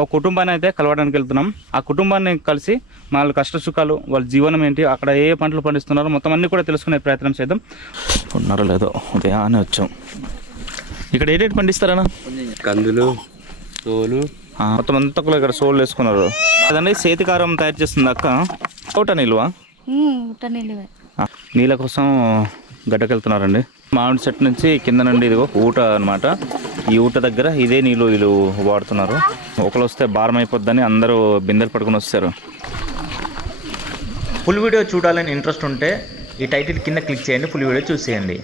ఒక కుటుంబాన్ని అయితే కలవడానికి వెళ్తున్నాం. ఆ కుటుంబాన్ని కలిసి వాళ్ళ కష్ట సుఖాలు, వాళ్ళ జీవనం ఏంటి, అక్కడ ఏ పంటలు పండిస్తున్నారో మొత్తం అన్నీ కూడా తెలుసుకునే ప్రయత్నం చేద్దాం. ఉన్నారో లేదో ఉదయాన్నే వచ్చాం. ఇక్కడ ఏంటంటే పండిస్తారన్నా? కందులు, సోలు, మొత్తం అంతా కూడా ఇక్కడ సోళ్ళు వేసుకున్నారు. అదండి సేతికారం తయారు చేస్తుంది అక్క. ఊట నిల్వా? నీళ్ళ కోసం గడ్డకెళ్తున్నారండి. మామిడి చెట్టు నుంచి కింద నుండి ఇదిగో ఊట అనమాట. ఈ ఊట దగ్గర ఇదే నీళ్ళు వీళ్ళు వాడుతున్నారు. ఒకరు వస్తే భారం అయిపోద్దని అందరూ బిందెలు పట్టుకుని వస్తారు. ఫుల్ వీడియో చూడాలని ఇంట్రెస్ట్ ఉంటే ఈ టైటిల్ కింద క్లిక్ చేయండి, ఫుల్ వీడియో చూసేయండి.